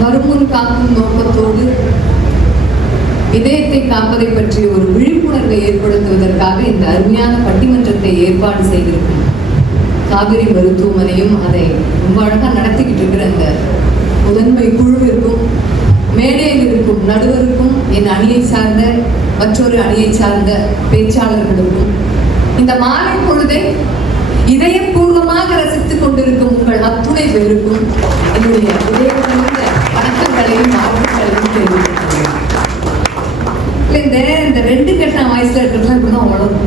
வருமுன் காக்கும் நோக்கத்தோடு இதயத்தை காப்பதை பற்றிய ஒரு விழிப்புணர்வை ஏற்படுத்துவதற்காக இந்த அருமையான பட்டிமன்றத்தை ஏற்பாடு செய்திருக்கும் காவிரி மருத்துவமனையும் அதை ரொம்ப அழகாக நடத்திக்கிட்டு இருக்கிற இந்த முதன்மை குழுவிற்கும் மேடையில் இருக்கும் நடுவருக்கும் என் அணியை சார்ந்த மற்றொரு அணியை சார்ந்த பேச்சாளர்களுக்கும் இந்த மாலை பொழுதை இதயபூர்வமாக ரசித்துக் கொண்டிருக்கும் உங்கள் அத்துணை பேருக்கும் என்னுடைய இதயபூர்வ வணக்கங்களையும் வாழ்த்துக்களையும் தெரிவித்துள்ளேன். இந்த 2 கட்ட வயசுல இருக்கிறதுலாம் இப்படிதான் வளரும்.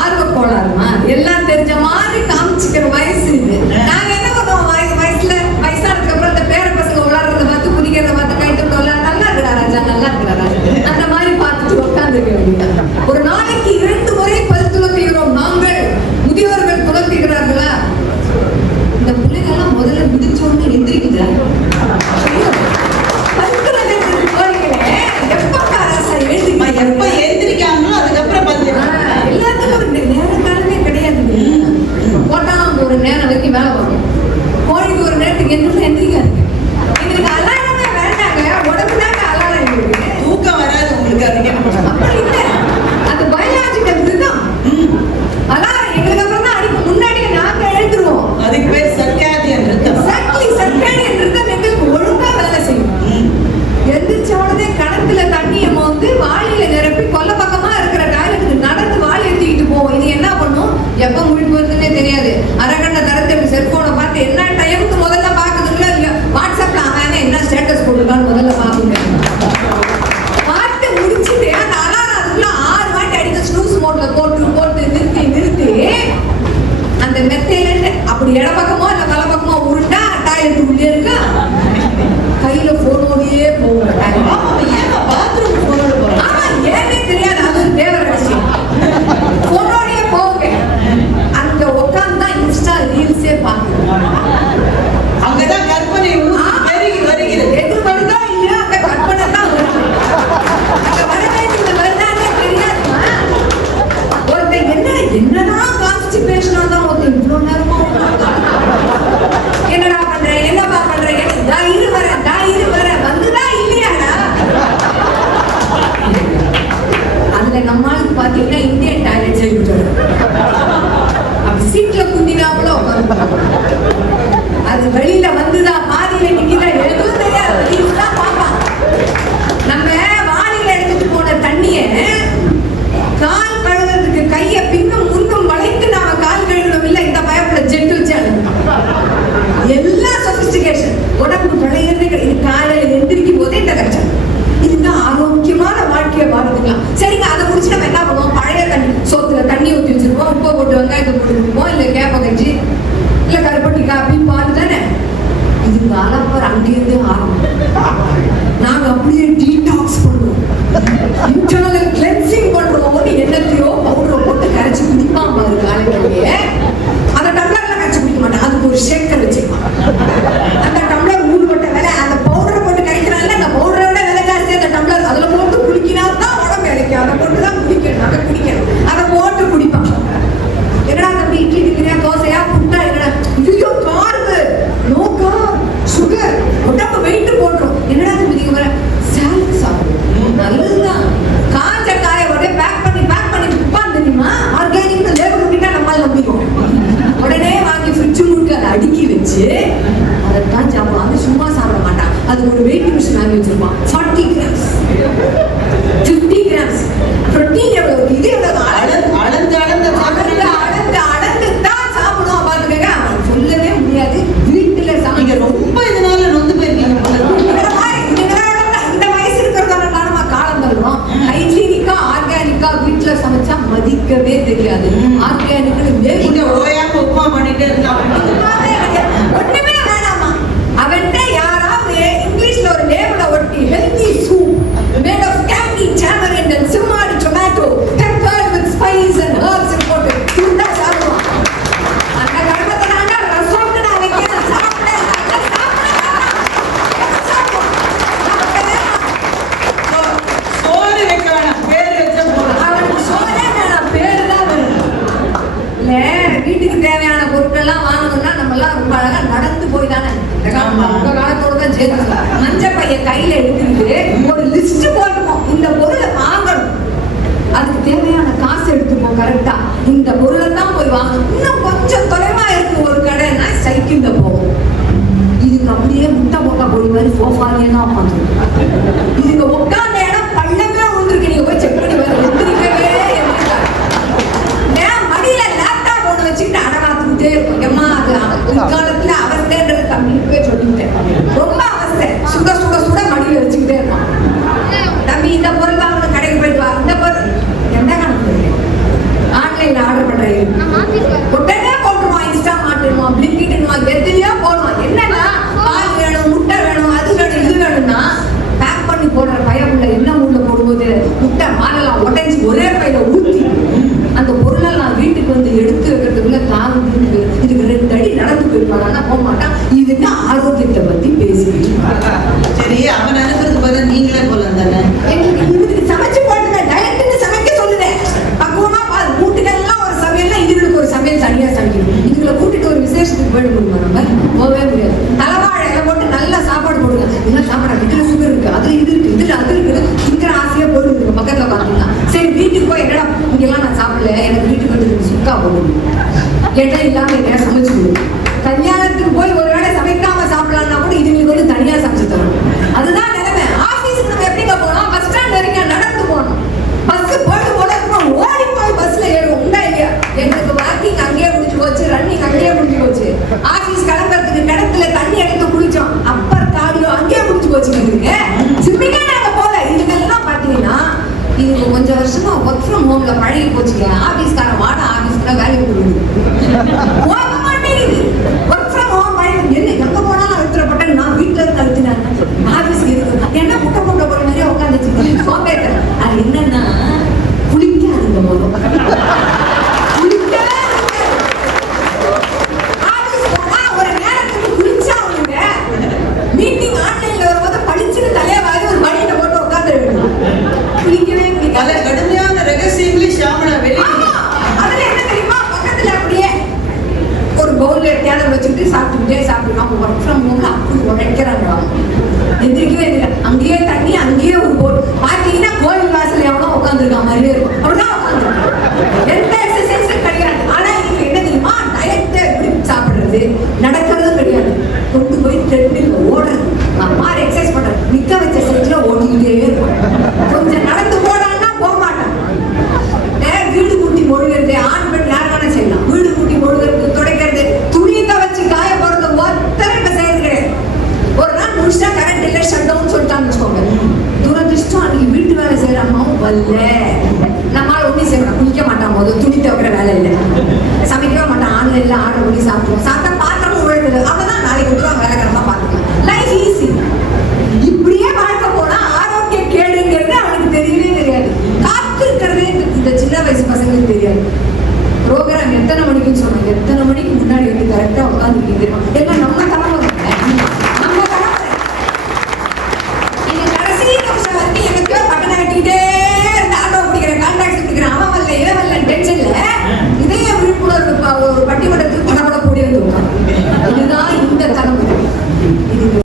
ஆர்வ கோளாறுமா எல்லாம் தெரிஞ்ச மாதிரி காமிச்சுக்கிற வயசு இது. நாங்க என்ன பண்ணுவோம், வயசானதுக்கு அப்புறம் இந்த பேர பசங்க விளாடுறத பார்த்து குதிக்கிறத பார்த்து கைட்டு நல்லா இருக்கிறா ராஜா, நல்லா இருக்கிறா ராஜா, அந்த மாதிரி பார்த்துட்டு உட்காந்துருக்க வேண்டியது. ஒரு நாளைக்கு 2 முறை பல் துலக்குகிறோம் நாங்கள். முதியோர்கள் துலக்குகிறார்களா? இந்த பிள்ளைகள்லாம் முதல்ல மிதிச்சோன்னு எந்திரிக்குதா? எப்ப எந்திரிக்காங்களோ அதுக்கப்புறம் எல்லாத்துக்கும் ஒரு நேரம் காலமே கிடையாது. போட்டா ஒரு நேரம் வரைக்கும் வேலை வரும். கோழிக்கு ஒரு நேரத்துக்கு எந்திரிக்காது. எங்களுக்கு அலாரமே வேண்டாங்க, உடம்பு தாங்க அலாரம். எங்களுக்கு தூக்கம் வராது. உங்களுக்கு அப்படி இல்லை, அது பயாலஜிக்கல் இதுதான். அலாரம் எங்களுக்கு அப்புறம் தான் அதுக்கு முன்னாடியே நாங்க எழுந்துருவோம். அதுக்கு பேர் சர்க்காடியன் ரிதம். சர்க்காடியன் ரிதம் எங்களுக்கு ஒழுங்கா வேலை செய்யும். எந்திரிச்ச உடனே கணத்துல தண்ணியை வந்து வாளியில நிரப்பி கொல்ல பக்கமா இருக்கிற டாய்லெட்டுக்கு நடந்து வாளி எடுத்துக்கிட்டு போவோம். இது என்ன பண்ணும், எப்ப முழிப்பு வருதுன்னே தெரியாது. அரகண்ட தரத்தை செல்போனை பார்த்து என்ன டைமுக்கு முதல்ல பாக்குதுங்களோ இல்ல, வாட்ஸ்அப்ல அவன் என்ன ஸ்டேட்டஸ் போட்டுருக்கான்னு முதல்ல பாக்குங்க. பார்த்து முடிச்சுட்டு அந்த அலாரம் அதுக்குள்ள 6 வாட்டி அடிக்க ஸ்னூஸ் மோட்ல போட்டு நிறுத்தி அந்த மெத்தையில அப்படி இட பக்கமோ இல்ல வல பக்கமோ உருண்டா டாய்லெட் உள்ளே இருக்கா, கையில போனோடையே போவோம். பாத்ரூம் போனோட போறோம். ஆமா, ஏனே தெரியாது, அது ஒரு தேவ ரகசியம். போனோடையே போங்க. அங்க உட்கார்ந்து தான் இன்ஸ்டா ரீல்ஸே பாக்குறோம். அங்கதான் கற்பனை பெருகி வருகிறது. எது வருதா இல்லையா, அங்க கற்பனை தான் வருது. அங்க வரவேண்டியது வருதானே தெரியாதுமா. ஒருத்தன் என்னதான் கான்ஸ்டிபேஷனா தான் ஒருத்தன் இவ்வளவு நேரமா என்னடா பண்ற, என்னப்பா பண்ற, இரு வர வந்துதான் இல்லையாடா. அதுல நம்மளுக்கு பாத்தீங்கன்னா இந்தியன் டாய்லெட் செய்விட்டாரு. அப்படி சீட்ல குந்தினாப்புல உட்காந்து அது வெளியில வந்துதான் பாதியில நிக்கிறா, எதுவும் தெரியாது, இதுதான் பாப்பான். நம்ம வாளியில எடுத்துட்டு போன தண்ணிய கால் கழுவுறதுக்கு கைய பின்னும் முன்னும் வளைத்து நாம கால் கழுவணும். இல்ல இந்த பயப்புல ஜெட் வச்சாங்க. எல்லாம் சொபிஸ்டிகேஷன். உடம்பு பழையதே இது. காலையில எந்திரிக்கும் போதே இந்த கஷ்டம். இதுதான் ஆரோக்கியமான வாழ்க்கையை வாழ்ந்துக்கலாம். சரிங்க, அதை முடிச்சு நம்ம என்ன பண்ணுவோம், பழைய தண்ணி சோத்துல தண்ணி ஊற்றி வச்சிருப்போம், உப்பு போட்டு வெங்காயத்தை போட்டு வச்சிருப்போம், இல்ல கேப்ப கஞ்சி இல்ல கருப்பட்டி காப்பி பால் தானே. இது அலப்பர் அங்கேருந்து ஆரம்பம். நாங்க அப்படியே டீடாக்ஸ் பண்ணுவோம், இன்டர்னல் கிளென்சிங் பண்றோம். என்னத்தையோ பவுடர் போட்டு கரைச்சி குடிப்பான் பாரு காலையிலேயே. அந்த டம்ளர்ல கரைச்சி குடிக்க மாட்டேன், அதுக்கு ஒரு ஷேக்கர் வச்சிருப்பான். அந்த டம்ளர் ஊடுபட்ட வேலை, அந்த பவுடர் போட்டு கரைக்கிறாங்க. அந்த பவுடரை விட விலை ஜாஸ்தி அந்த டம்ளர். அதுல போட்டு குடிக்கினா தான் உடம்பு இறைக்கும். அதை போட்டு தான் குடிக்கணும், அதை குடிக்கணும், அதை போட்டு குடிப்பான். என்னடா தம்பி இட்லி திங்கிறியா, தோசையா, புட்டா, என்னடா ஐயோ கார்பு, நோ கார்ப், சுகர், உடம்பு வெயிட் போட்டுரும். என்னடா தம்பி நீங்க வர சாலட் சாப்பிடும், நல்லதுதான். காஞ்ச காயை உடனே பேக் பண்ணி விற்பான் தெரியுமா. ஆர்கானிக் லேபிள் பண்ணிட்டா நம்மளால நம்பிக்கும். உடனே வாங்கி ஃப்ரிட்ஜ் முழுக்க அதை அடுக்கி வச்சு அதைத்தான் சாப்பிடுவான். அது சும்மா சாப்பிட மாட்டான், அது ஒரு வெயிட் மிஷின் வாங்கி வச்சிருப்பான். 40 கிராம்ஸ் 50 கிராம்ஸ் புரோட்டீன் எவ்வளவு இருக்கு, இது எவ்வளவு அளந்து தான் சாப்பிடுவோம். பாத்துக்கங்க, அவன் சொல்லவே முடியாது. வீட்டுல சமைக்க ரொம்ப இதனால நொந்து போயிருக்கீங்க. இந்த வயசு இருக்கிறதான காரணமா காலம் தருவோம். ஹைஜீனிக்கா ஆர்கானிக்கா வீட்டுல சமைச்சா மதிக்கவே தெரியாது. ஆர்கானிக் ஓயாம உப்புமா பண்ணிட்டே இருந்தா ஒண்ணுமே வேணாமா. அவன்கிட்ட யாராவது இங்கிலீஷ்ல ஒரு லேபிள ஒட்டி ஹெல்தி சூப் வீட்டுக்கு தேவையான பொருட்கள் எல்லாம் வாங்கணும்னா நம்ம எல்லாம் ரொம்ப அழகா நடந்து போய் தானே உங்க காலத்தோட தான் சேர்த்து மஞ்சள் பைய கையில எடுத்துக்கிட்டு ஒரு லிஸ்ட் போட்டுப்போம். இந்த பொருளை வாங்கணும், அதுக்கு தேவையான காசு எடுத்துப்போம் கரெக்டா. இந்த பொருளை தான் போய் வாங்கணும். இன்னும் கொஞ்சம் தொலைவா இருக்கு ஒரு கடைன்னா சைக்கிள்ல போவோம். இதுக்கு அப்படியே முட்டை போட்டா போய் மாதிரி சோஃபாலே தான் உட்காந்துருக்கு. இதுக்கு உட்கார்ந்த இடம் பள்ளமே விழுந்துருக்கு. நீங்க போய் செக் பண்ணி பாருங்க. எந்திரிக்கவே எந்திரிக்காது. மடியில லேப்டாப் ஒன்று வச்சுக்கிட்டு அடகாத்துக்கிட்டே இருக்கும். ஏமா அது காலத்துல அவஸ்தைன்றது தம்பிக்கு சொல்லிட்டேன். ரொம்ப அவஸ்தை. சுட சுட சுட மடியில வச்சுக்கிட்டே இருப்பான். தம்பி இந்த பொருள் வாங்கணும், கடைக்கு போயிட்டு வா. இந்த பொருள் எந்த கணக்கு ஆன்லைன்ல ஆர்டர் பண்றேன். உடனே போட்டுருவான். இன்ஸ்டா மாட்டுருவான், பிளிங்கிட்டுவான், எதுலயோ போடுவான். என்னன்னா பால் வேணும், முட்டை வேணும், அது வேணும், இது வேணும்னா பேக் பண்ணி போடுற பையனுள்ள என்ன உள்ள போடும்போது முட்டை மாலெல்லாம் உடஞ்சி ஒரே பையில ஊத்தி அந்த பொருளை நான் வீட்டுக்கு வந்து எடுத்து வைக்கிறதுக்குள்ள காலம் இதுக்கு 2 அடி நடந்து போயிருப்பானா போக மாட்டான். இதுக்கு ஆரோக்கியத்தை பத்தி பேசிக்கிட்டு சரி, அவன் அனுப்புறது போல நீங்களே போல தானே. எங்களுக்கு சமைச்சு போடுங்க, டயட்டுன்னு சமைக்க சொல்லுவேன். பக்குவமா பாரு, கூட்டுக்கெல்லாம் ஒரு சமையல்னா இதுகளுக்கு ஒரு சமையல் தனியா சமைக்கணும். இதுகளை கூட்டிட்டு ஒரு விசேஷத்துக்கு போயிட முடியுமா? நம்ம போகவே முடியாது. தலைவாழை இலை போட்டு நல்லா சாப்பாடு போடுங்க. இதெல்லாம் சாப்பிட இதுல சுகர் இருக்கு, அதுல இது இருக்கு, இதுல அது இருக்கு, திங்கிற ஆசையா போடுங்க. பக்கத்துல பாத்தீங்கன்னா சரி வீட்டுக்கு போய் என்னடா இங்கெல்லாம் நான் சாப்பிடல, எனக்கு வீட்டுக்கு வந்து சுக்கா போடுங்க. இடம் இல்லாம என்ன சமைச்சு கொடுங்க. கல்யாணத்துக்கு போய் ஒரு வேளை சமைக்காம சாப்பிடலாம்னா கூட இதுங்களுக்கு வந்து தனியா சமைச்சு தரணும். அதுதான் நிலைமை. ஆபீஸுக்கு நம்ம எப்படிங்க போனோம்? பஸ் ஸ்டாண்ட் வரைக்கும் நடந்து போகணும். பஸ் போட்டு ஓடி போய் பஸ்ல ஏறுவோம். உண்டா இல்லையா? எங்களுக்கு வாக்கிங் அங்கேயே முடிஞ்சு போச்சு, ரன்னிங் அங்கேயே முடிஞ்சு போச்சு. ஆபீஸ் கிளம்புறதுக்கு கிணத்துல தண்ணி எடுத்து குளிச்சோம், அப்பர் காடியோ அங்கேயே முடிஞ்சு போச்சு. எங்களுக்கு சிம்பிளா நாங்க போல. இதுக்கெல்லாம் பாத்தீங்கன்னா இதுக்கு கொஞ்சம் வருஷமா ஒர்க் ஃப்ரம் ஹோம்ல பழகி போச்சுங்க. ஆபீஸ்காரன் வாட ஆபீஸ்ல வேலைக்கு போடுது போக மாட்டேங்குது. ஒர்க் ஃப்ரம் ஹோம் பழகி என்ன எங்க போனாலும் அழுத்தப்பட்டேன். நான் வீட்டுல இருந்து அழுத்தினேன். ஆபீஸ்க்கு இருக்கு என்ன முட்டை போட்ட போற மாதிரியே உட்காந்துச்சு சோம்பேத்தன். அது என்னன்னா குளிக்காதுங்க போதும். ஆபீஸ் போனா ஒரு நேரத்துக்கு குளிச்சா அவங்க மீட்டிங் ஆன்லைன்ல வரும்போது படிச்சுட்டு தலைவாரி ஒரு மடியில போட்டு உட்காந்து குளிக்கவே பல கடுமையான ரகசியங்களை ஷாமனா வெளியே. அதுல என்ன தெரியுமா? பக்கத்துல அப்படியே ஒரு பவுல்ல தேடல் வச்சுட்டு சாப்பிட்டுக்கிட்டே நம்ம ஒர்க் ஃப்ரம் ஹோம்ல அப்படி உடைக்கிறாங்க. எந்திரிக்கவே இல்லை. அங்கேயே தண்ணி, அங்கேயே ஒரு போல் பாத்தீங்கன்னா கோயில் வாசல் எவ்வளோ உட்காந்துருக்கான் மாதிரியே இருக்கும். அப்படிதான் உட்காந்துருக்கோம். எந்த எக்ஸசைஸும் கிடையாது. ஆனா இதுக்கு என்ன தெரியுமா? டயத்தை எப்படி சாப்பிடுறது, நடக்கிறதும் கிடையாது. கொண்டு போய் ட்ரெட்மில்ல ஓடுறது. அம்மா எக்ஸசைஸ் பண்றது, நிக்க வச்ச சைட்ல ஓடிக்கிட்டே இருக்கும். கொஞ்சம் நடந்து போடான்னா போக மாட்டான். வீடு கூட்டி மொழுகிறது ஆண் பெண் யார் வேணா செய்யலாம். வீடு கூட்டி மொழுகிறது, துடைக்கிறது, துணி துவைச்சு காய போறது ஒருத்தரை இப்ப செய்யறது கிடையாது. ஒரு நாள் முடிச்சா கரண்ட் இல்லை, ஷட் டவுன் சொல்லிட்டான்னு வச்சுக்கோங்க. துரதிருஷ்டம் அன்னைக்கு வீட்டு வேலை செய்யற அம்மாவும் வரல. நம்மளால ஒன்றும் செய்யணும், குளிக்க மாட்டான், போது துணி துவைக்கிற வேலை இல்லை, சமைக்கவே மாட்டான், ஆன்லைன்ல ஆர்டர் பண்ணி சாப்பிடுவோம். சாப்பிட்டா பாத்திரமும் விழுது. அவதான் நாளைக்கு விட்டுருவாங்க, வேலைக்காரமா பார்த்துக்கலாம். Life easy. இப்படியே வாழ்க்கை போனா ஆரோக்கிய கேடுங்கிறது அவனுக்கு தெரியவே தெரியாது. காத்து இருக்கிறதே இந்த சின்ன வயசு பசங்களுக்கு தெரியாது. ப்ரோக்ராம் எத்தனை மணிக்குன்னு சொன்னாங்க, எத்தனை மணிக்கு முன்னாடி வந்து கரெக்டா உட்காந்துருக்கீங்க. ஏன்னா நம்ம